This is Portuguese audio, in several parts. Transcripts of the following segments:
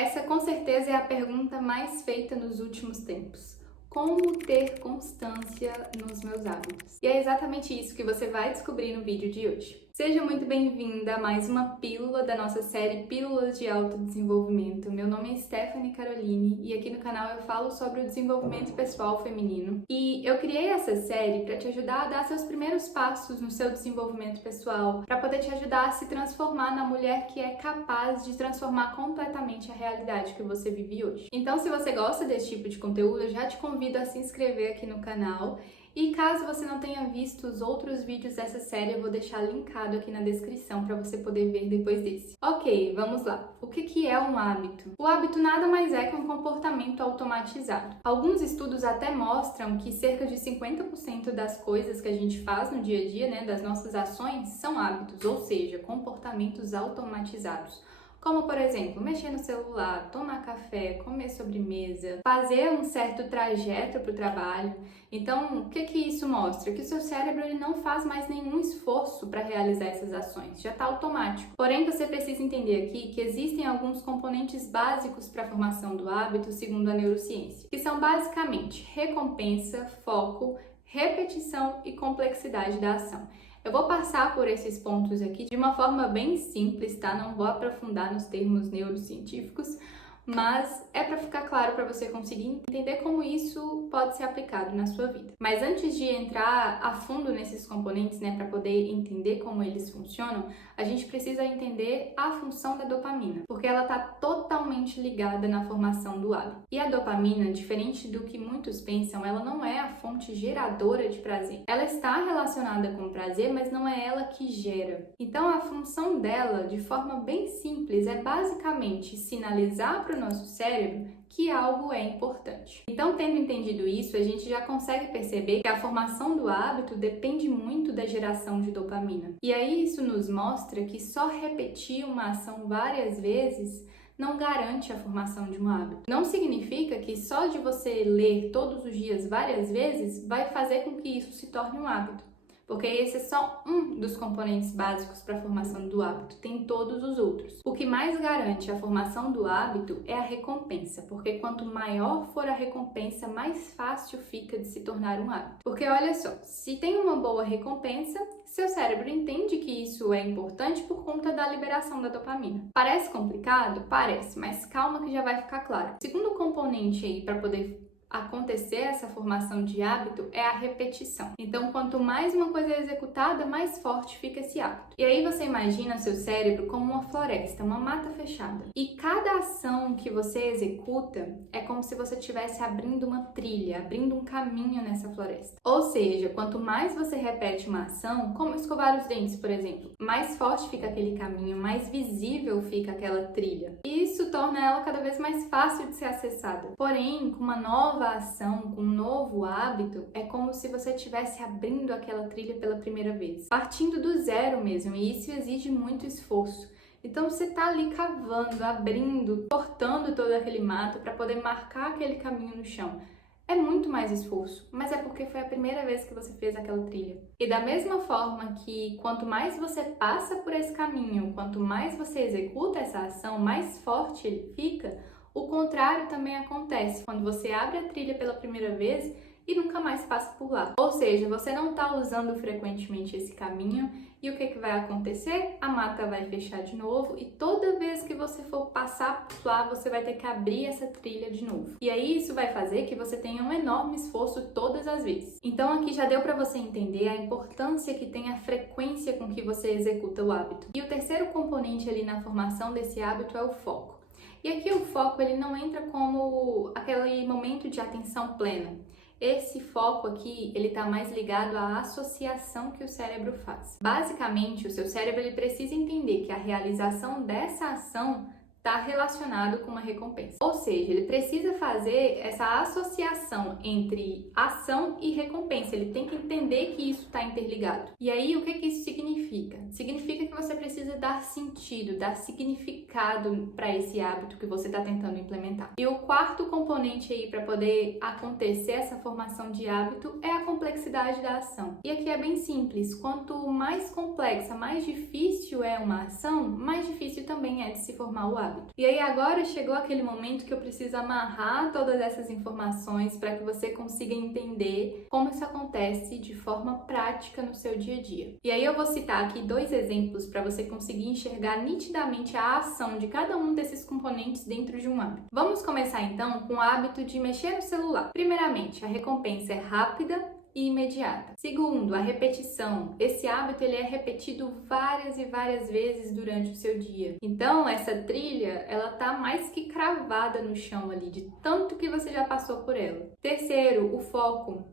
Essa com certeza é a pergunta mais feita nos últimos tempos. Como ter constância nos meus hábitos? E é exatamente isso que você vai descobrir no vídeo de hoje. Seja muito bem-vinda a mais uma pílula da nossa série Pílulas de Autodesenvolvimento. Meu nome é Stephanie Caroline e aqui no canal eu falo sobre o desenvolvimento pessoal feminino. E eu criei essa série para te ajudar a dar seus primeiros passos no seu desenvolvimento pessoal, para poder te ajudar a se transformar na mulher que é capaz de transformar completamente a realidade que você vive hoje. Então, se você gosta desse tipo de conteúdo, eu já te convido a se inscrever aqui no canal. E caso você não tenha visto os outros vídeos dessa série, eu vou deixar linkado aqui na descrição para você poder ver depois desse. Ok, vamos lá. O que é um hábito? O hábito nada mais é que um comportamento automatizado. Alguns estudos até mostram que cerca de 50% das coisas que a gente faz no dia a dia, das nossas ações, são hábitos, ou seja, comportamentos automatizados. Como, por exemplo, mexer no celular, tomar café, comer sobremesa, fazer um certo trajeto para o trabalho. Então, o que isso mostra? Que o seu cérebro ele não faz mais nenhum esforço para realizar essas ações, já está automático. Porém, você precisa entender aqui que existem alguns componentes básicos para a formação do hábito, segundo a neurociência, que são basicamente recompensa, foco, repetição e complexidade da ação. Eu vou passar por esses pontos aqui de uma forma bem simples, tá? Não vou aprofundar nos termos neurocientíficos, mas é para ficar claro para você conseguir entender como isso pode ser aplicado na sua vida. Mas antes de entrar a fundo nesses componentes, para poder entender como eles funcionam, a gente precisa entender a função da dopamina, porque ela está totalmente ligada na formação do hábito. E a dopamina, diferente do que muitos pensam, ela não é a fonte geradora de prazer. Ela está relacionada com o prazer, mas não é ela que gera. Então a função dela, de forma bem simples, é basicamente sinalizar para o nosso cérebro que algo é importante. Então, tendo entendido isso, a gente já consegue perceber que a formação do hábito depende muito da geração de dopamina. E aí isso nos mostra que só repetir uma ação várias vezes não garante a formação de um hábito. Não significa que só de você ler todos os dias várias vezes vai fazer com que isso se torne um hábito. Porque esse é só um dos componentes básicos para a formação do hábito, tem todos os outros. O que mais garante a formação do hábito é a recompensa, porque quanto maior for a recompensa, mais fácil fica de se tornar um hábito. Porque olha só, se tem uma boa recompensa, seu cérebro entende que isso é importante por conta da liberação da dopamina. Parece complicado? Parece, mas calma que já vai ficar claro. O segundo componente aí para poder acontecer essa formação de hábito é a repetição. Então, quanto mais uma coisa é executada, mais forte fica esse hábito. E aí você imagina seu cérebro como uma floresta, uma mata fechada. E cada ação que você executa é como se você estivesse abrindo uma trilha, abrindo um caminho nessa floresta. Ou seja, quanto mais você repete uma ação, como escovar os dentes, por exemplo, mais forte fica aquele caminho, mais visível fica aquela trilha. E isso torna ela cada vez mais fácil de ser acessada. Porém, com uma nova ação, com um novo hábito, é como se você estivesse abrindo aquela trilha pela primeira vez, partindo do zero mesmo, e isso exige muito esforço. Então você está ali cavando, abrindo, cortando todo aquele mato para poder marcar aquele caminho no chão. É muito mais esforço, mas é porque foi a primeira vez que você fez aquela trilha. E da mesma forma que quanto mais você passa por esse caminho, quanto mais você executa essa ação, mais forte ele fica. O contrário também acontece quando você abre a trilha pela primeira vez e nunca mais passa por lá. Ou seja, você não está usando frequentemente esse caminho e o que vai acontecer? A mata vai fechar de novo e toda vez que você for passar por lá, você vai ter que abrir essa trilha de novo. E aí isso vai fazer que você tenha um enorme esforço todas as vezes. Então aqui já deu para você entender a importância que tem a frequência com que você executa o hábito. E o terceiro componente ali na formação desse hábito é o foco. E aqui o foco ele não entra como aquele momento de atenção plena. Esse foco aqui, ele está mais ligado à associação que o cérebro faz. Basicamente, o seu cérebro ele precisa entender que a realização dessa ação está relacionado com uma recompensa. Ou seja, ele precisa fazer essa associação entre ação e recompensa. Ele tem que entender que isso está interligado. E aí, o que isso significa? Significa que você precisa dar sentido, dar significado para esse hábito que você está tentando implementar. E o quarto componente aí para poder acontecer essa formação de hábito é a complexidade da ação. E aqui é bem simples. Quanto mais complexa, mais difícil é uma ação, mais difícil também é de se formar o hábito. hábito. E aí agora chegou aquele momento que eu preciso amarrar todas essas informações para que você consiga entender como isso acontece de forma prática no seu dia a dia. E aí eu vou citar aqui 2 exemplos para você conseguir enxergar nitidamente a ação de cada um desses componentes dentro de um hábito. Vamos começar então com o hábito de mexer no celular. Primeiramente, a recompensa é rápida e imediata. Segundo, a repetição. Esse hábito ele é repetido várias e várias vezes durante o seu dia. Então, essa trilha, ela tá mais que cravada no chão ali, de tanto que você já passou por ela. Terceiro, o foco.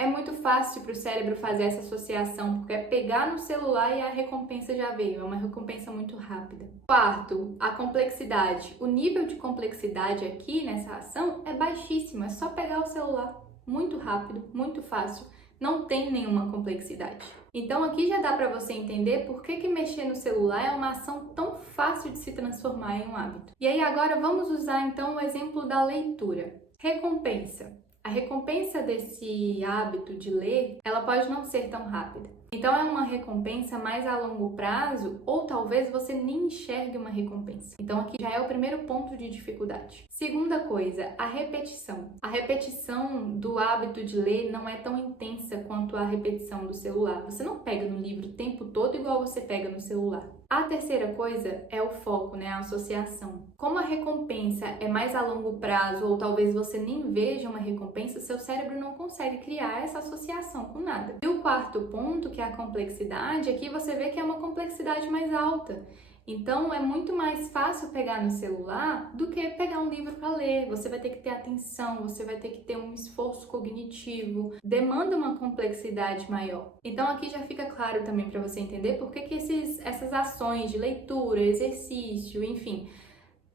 É muito fácil para o cérebro fazer essa associação, porque é pegar no celular e a recompensa já veio, é uma recompensa muito rápida. Quarto, a complexidade. O nível de complexidade aqui nessa ação é baixíssimo, é só pegar o celular. Muito rápido, muito fácil, não tem nenhuma complexidade. Então aqui já dá para você entender por que mexer no celular é uma ação tão fácil de se transformar em um hábito. E aí agora vamos usar então o exemplo da leitura. Recompensa. A recompensa desse hábito de ler, ela pode não ser tão rápida. Então é uma recompensa mais a longo prazo ou talvez você nem enxergue uma recompensa. Então aqui já é o primeiro ponto de dificuldade. Segunda coisa, a repetição. A repetição do hábito de ler não é tão intensa quanto a repetição do celular. Você não pega no livro o tempo todo igual você pega no celular. A terceira coisa é o foco, né? A associação. Como a recompensa é mais a longo prazo ou talvez você nem veja uma recompensa, seu cérebro não consegue criar essa associação com nada. E o quarto ponto, que é a complexidade, aqui você vê que é uma complexidade mais alta. Então é muito mais fácil pegar no celular do que pegar um livro para ler. Você vai ter que ter atenção, você vai ter que ter um esforço cognitivo, demanda uma complexidade maior. Então aqui já fica claro também para você entender por que essas ações de leitura, exercício, enfim,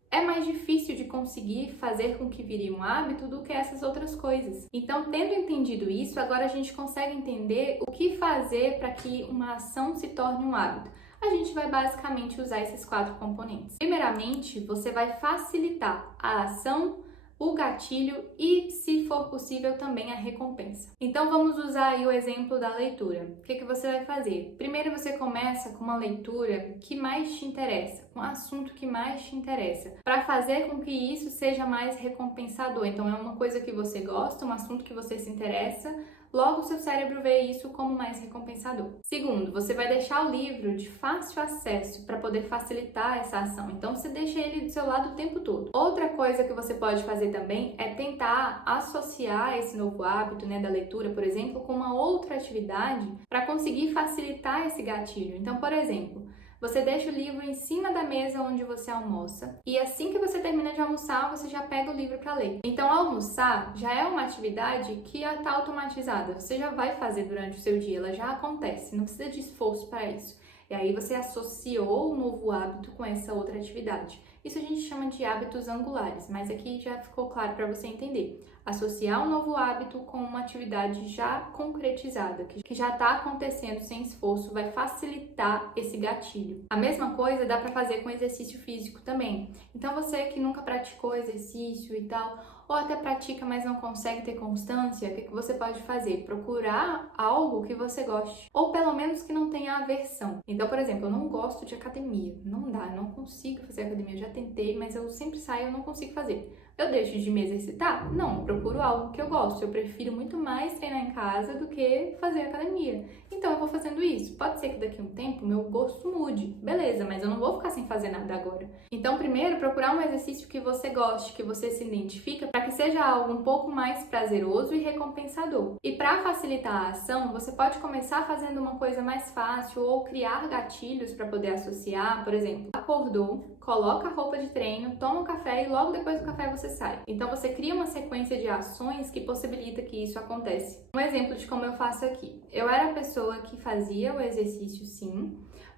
é mais difícil de conseguir fazer com que vire um hábito do que essas outras coisas. Então, tendo entendido isso, agora a gente consegue entender o que fazer para que uma ação se torne um hábito. A gente vai basicamente usar esses 4 componentes. Primeiramente, você vai facilitar a ação, o gatilho e, se for possível, também a recompensa. Então vamos usar aí o exemplo da leitura. O que você vai fazer? Primeiro você começa com uma leitura que mais te interessa, com um assunto que mais te interessa, para fazer com que isso seja mais recompensador. Então é uma coisa que você gosta, um assunto que você se interessa, logo o seu cérebro vê isso como mais recompensador. Segundo, você vai deixar o livro de fácil acesso para poder facilitar essa ação. Então você deixa ele do seu lado o tempo todo. Outra coisa que você pode fazer também é tentar associar esse novo hábito, né, da leitura, por exemplo, com uma outra atividade para conseguir facilitar esse gatilho. Então, por exemplo, você deixa o livro em cima da mesa onde você almoça e assim que você termina de almoçar, você já pega o livro para ler. Então, almoçar já é uma atividade que está automatizada. Você já vai fazer durante o seu dia, ela já acontece, não precisa de esforço para isso. E aí você associou o novo hábito com essa outra atividade. Isso a gente chama de hábitos angulares, mas aqui já ficou claro para você entender. Associar um novo hábito com uma atividade já concretizada, que já está acontecendo sem esforço, vai facilitar esse gatilho. A mesma coisa dá para fazer com exercício físico também. Então você que nunca praticou exercício e tal, ou até pratica, mas não consegue ter constância, o que você pode fazer? Procurar algo que você goste, ou pelo menos que não tenha aversão. Então, por exemplo, eu não gosto de academia, não dá, eu não consigo fazer academia, eu já tentei, mas eu sempre saio e eu não consigo fazer. Eu deixo de me exercitar? Não, eu procuro algo que eu gosto. Eu prefiro muito mais treinar em casa do que fazer academia. Então eu vou fazendo isso. Pode ser que daqui a um tempo meu gosto mude. Beleza, mas eu não vou ficar sem fazer nada agora. Então primeiro procurar um exercício que você goste, que você se identifica, para que seja algo um pouco mais prazeroso e recompensador. E para facilitar a ação, você pode começar fazendo uma coisa mais fácil ou criar gatilhos para poder associar. Por exemplo, acordou, coloca a roupa de treino, toma um café e logo depois do café você sai. Então você cria uma sequência de ações que possibilita que isso aconteça. Um exemplo de como eu faço aqui. Eu era a pessoa que fazia o exercício sim,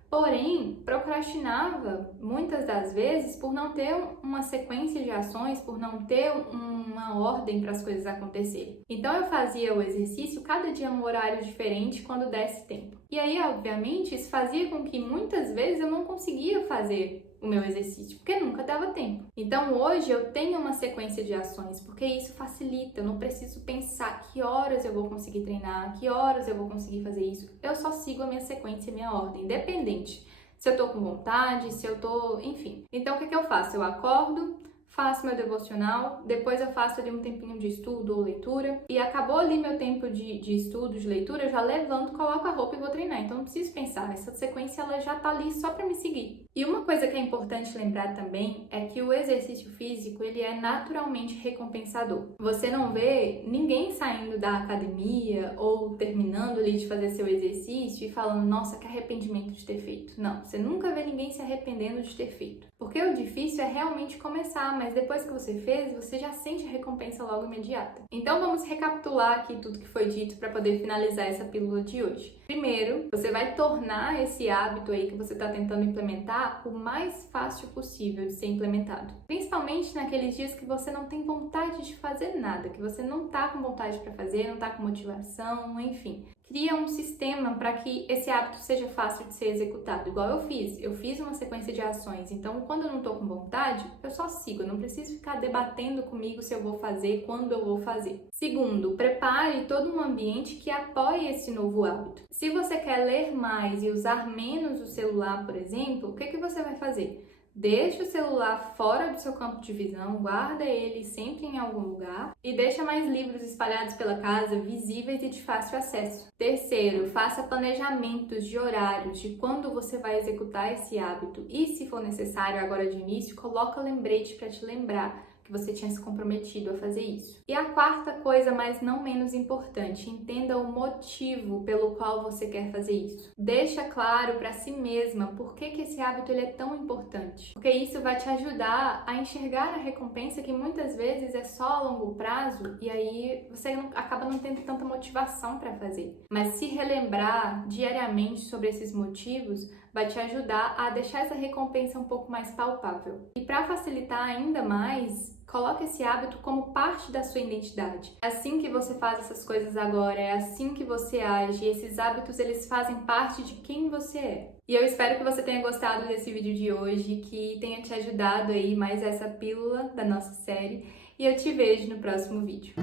porém procrastinava muitas das vezes por não ter uma sequência de ações, por não ter uma ordem para as coisas acontecerem. Então eu fazia o exercício cada dia num horário diferente quando desse tempo. E aí, obviamente, isso fazia com que muitas vezes eu não conseguia fazer o meu exercício, porque nunca dava tempo. Então hoje eu tenho uma sequência de ações, porque isso facilita, eu não preciso pensar que horas eu vou conseguir treinar, que horas eu vou conseguir fazer isso. Eu só sigo a minha sequência e a minha ordem, independente se eu tô com vontade, se eu tô, enfim. Então o que eu faço? Eu acordo, faço meu devocional, depois eu faço ali um tempinho de estudo ou leitura, e acabou ali meu tempo de estudo, de leitura, eu já levanto, coloco a roupa e vou treinar. Então não preciso pensar, essa sequência ela já tá ali só para me seguir. E uma coisa que é importante lembrar também é que o exercício físico, ele é naturalmente recompensador. Você não vê ninguém saindo da academia ou terminando ali de fazer seu exercício e falando, nossa, que arrependimento de ter feito. Não, você nunca vê ninguém se arrependendo de ter feito. Porque o difícil é realmente começar, mas depois que você fez, você já sente a recompensa logo imediata. Então vamos recapitular aqui tudo que foi dito para poder finalizar essa pílula de hoje. Primeiro, você vai tornar esse hábito aí que você está tentando implementar o mais fácil possível de ser implementado. Principalmente naqueles dias que você não tem vontade de fazer nada, que você não tá com vontade para fazer, não tá com motivação, enfim. Cria um sistema para que esse hábito seja fácil de ser executado, igual eu fiz. Eu fiz uma sequência de ações, então quando eu não tô com vontade, eu só sigo, eu não preciso ficar debatendo comigo se eu vou fazer, quando eu vou fazer. Segundo, prepare todo um ambiente que apoie esse novo hábito. Se você quer ler mais e usar menos o celular, por exemplo, o que você vai fazer? Deixa o celular fora do seu campo de visão, guarda ele sempre em algum lugar e deixa mais livros espalhados pela casa, visíveis e de fácil acesso. Terceiro, faça planejamentos de horários de quando você vai executar esse hábito e, se for necessário agora de início, coloca lembrete para te lembrar que você tinha se comprometido a fazer isso. E a quarta coisa, mas não menos importante, entenda o motivo pelo qual você quer fazer isso. Deixa claro para si mesma por que esse hábito ele é tão importante. Porque isso vai te ajudar a enxergar a recompensa que muitas vezes é só a longo prazo e aí você acaba não tendo tanta motivação para fazer. Mas se relembrar diariamente sobre esses motivos vai te ajudar a deixar essa recompensa um pouco mais palpável. E para facilitar ainda mais, coloque esse hábito como parte da sua identidade. É assim que você faz essas coisas agora, é assim que você age, e esses hábitos eles fazem parte de quem você é. E eu espero que você tenha gostado desse vídeo de hoje, que tenha te ajudado aí mais essa pílula da nossa série, e eu te vejo no próximo vídeo.